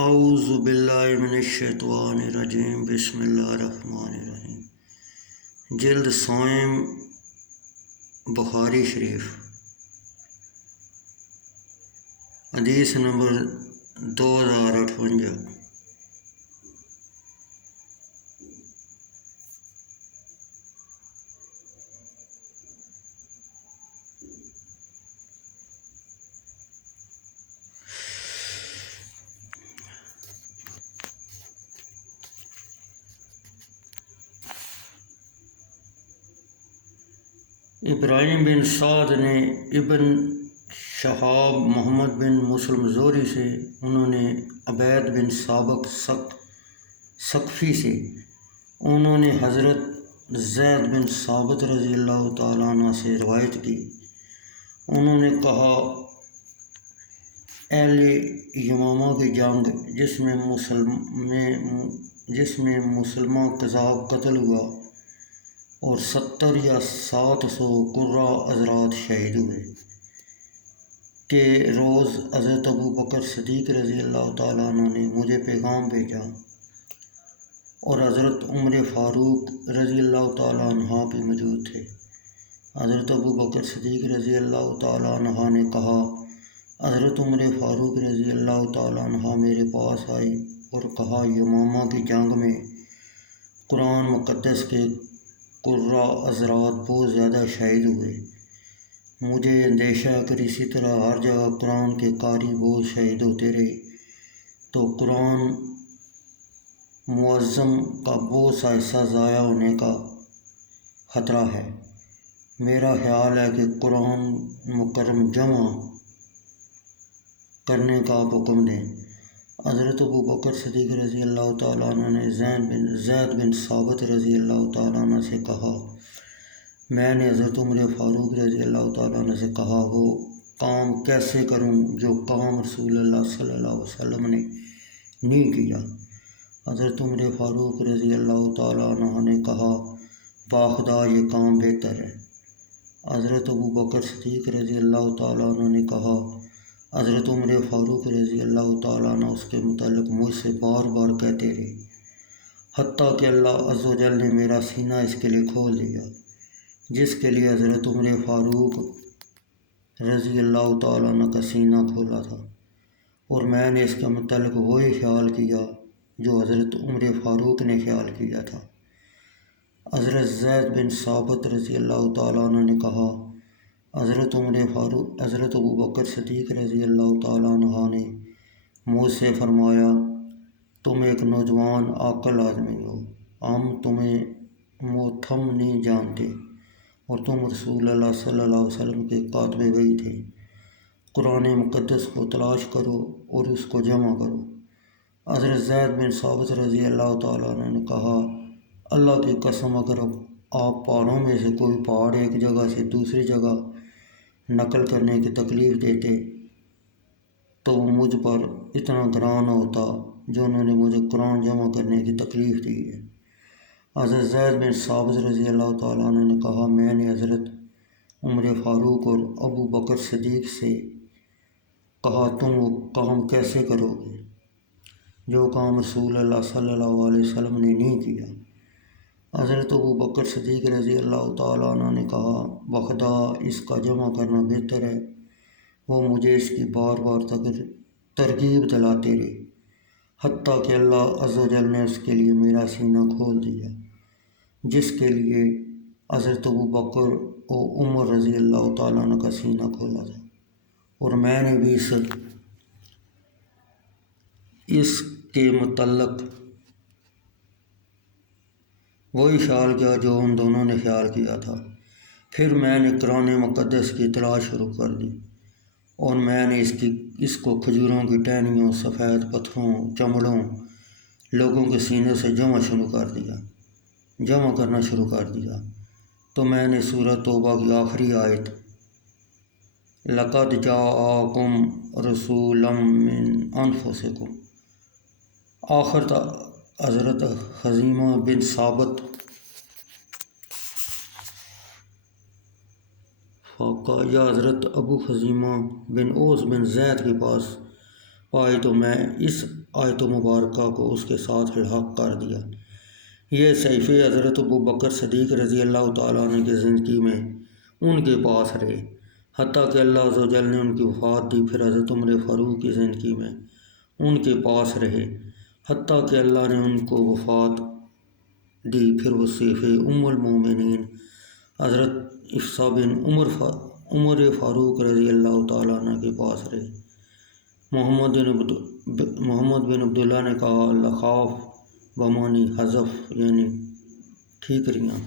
اعوذ باللہ من الشیطان الرجیم بسم اللہ الرحمن الرحیم۔ جلد سوم بخاری شریف، حدیث نمبر 2058۔ ابراہیم بن سعد نے ابن شہاب محمد بن مسلم زہری سے، انہوں نے عبید بن سابق ثقفی سے، انہوں نے حضرت زید بن ثابت رضی اللہ تعالیٰ عنہ سے روایت کی۔ انہوں نے کہا، اہل یمامہ کی جنگ جس میں مسلمہ کذاب قتل ہوا اور 70 یا 700 قرہ حضرات شہید ہوئے کہ روز حضرت ابو بکر صدیق رضی اللہ تعالیٰ عنہ نے مجھے پیغام بھیجا اور حضرت عمر فاروق رضی اللہ تعالیٰ عنہ بھی موجود تھے۔ حضرت ابو بکر صدیق رضی اللہ تعالیٰ عنہ نے کہا، حضرت عمر فاروق رضی اللہ تعالیٰ عنہ میرے پاس آئی اور کہا، یمامہ کی جنگ میں قرآن مقدس کے قرہ حضرات بہت زیادہ شہید ہوئے۔ مجھے اندیشہ ہے کہ اسی طرح ہر جگہ قرآن کے قاری بہت شہید ہوتے رہے تو قرآن معظم کا بہت سا حصہ ضائع ہونے کا خطرہ ہے۔ میرا خیال ہے کہ قرآن مکرم جمع کرنے کا آپ حکم دیں۔ حضرت ابو بکر صدیق رضی اللہ تعالیٰ عنہ نے زید بن ثابت رضی اللہ تعالیٰ عنہ سے کہا، میں نے حضرت عمر فاروق رضی اللہ تعالیٰ عنہ سے کہا، وہ کام کیسے کروں جو کام رسول اللہ صلی اللہ علیہ وسلم نے نہیں کیا؟ حضرت عمر فاروق رضی اللہ تعالیٰ عنہ نے کہا، باخدا یہ کام بہتر ہے۔ حضرت ابو بکر صدیق رضی اللہ تعالیٰ عنہ نے کہا، حضرت عمر فاروق رضی اللہ تعالیٰ عنہ اس کے متعلق مجھ سے بار بار کہتے رہے، حتیٰ کہ اللہ عز و جل نے میرا سینہ اس کے لیے کھول دیا جس کے لیے حضرت عمر فاروق رضی اللہ تعالیٰ عنہ کا سینہ کھولا تھا، اور میں نے اس کے متعلق وہی خیال کیا جو حضرت عمر فاروق نے خیال کیا تھا۔ حضرت زید بن ثابت رضی اللہ تعالیٰ عنہ نے کہا، حضرت ابو بکر صدیق رضی اللہ تعالیٰ عنہ نے مجھ سے فرمایا، تم ایک نوجوان عاقل آدمی ہو، ہم تمہیں محتم نہیں جانتے اور تم رسول اللہ صلی اللہ علیہ وسلم کے کاتب وحی تھے۔ قرآن مقدس کو تلاش کرو اور اس کو جمع کرو۔ حضرت زید بن ثابت رضی اللہ تعالیٰ عنہ نے کہا، اللہ کی قسم اگر آپ پہاڑوں میں سے کوئی پہاڑ ایک جگہ سے دوسری جگہ نقل کرنے کی تکلیف دیتے تو وہ مجھ پر اتنا گران ہوتا جو انہوں نے مجھے قرآن جمع کرنے کی تکلیف دی ہے۔ حضرت زید بن ثابت رضی اللہ تعالیٰ عنہ نے کہا، میں نے حضرت عمر فاروق اور ابو بکر صدیق سے کہا، تم وہ کام کیسے کرو گے جو کام رسول اللہ صلی اللہ علیہ وسلم نے نہیں کیا؟ حضرت ابو بکر صدیق رضی اللہ تعالیٰ عنہ نے کہا، بخدا اس کا جمع کرنا بہتر ہے۔ وہ مجھے اس کی بار بار ترغیب دلاتے رہے حتیٰ کہ اللہ عز و جل نے اس کے لیے میرا سینہ کھول دیا جس کے لیے حضرت ابو بکر و عمر رضی اللہ تعالیٰ عنہ کا سینہ کھولا تھا، اور میں نے بھی اس کے متعلق وہی خیال کیا جو ان دونوں نے خیال کیا تھا۔ پھر میں نے قرآن مقدس کی تلاش شروع کر دی اور میں نے اس کو کھجوروں کی ٹہنیوں، سفید پتھروں، چمڑوں، لوگوں کے سینے سے جمع کرنا شروع کر دیا تو میں نے سورۃ توبہ کی آخری آیت لَقَدْ جَاءَكُمْ رَسُولٌ مِّنْ أَنفُسِكُمْ آخر حضرت خزیمہ بن ثابت یا حضرت ابو خزیمہ بن اوس بن زید کے پاس پائی تو میں اس آیت مبارکہ کو اس کے ساتھ الحاق کر دیا۔ یہ صحیفے حضرت ابوبکر صدیق رضی اللہ تعالیٰ عنہ کی زندگی میں ان کے پاس رہے، حتیٰ کہ اللہ عز و جل نے ان کی وفات دی۔ پھر حضرت عمر فاروق کی زندگی میں ان کے پاس رہے، حتیٰ کہ اللہ نے ان کو وفات دی۔ پھر وہ صحیفے المومنین حضرت حفصہ بن عمر فاروق رضی اللہ تعالیٰ عنہ کے پاس رہے۔ محمد بن عبداللہ نے کہا، لخاف بمانی حذف یعنی ٹھیکریاں۔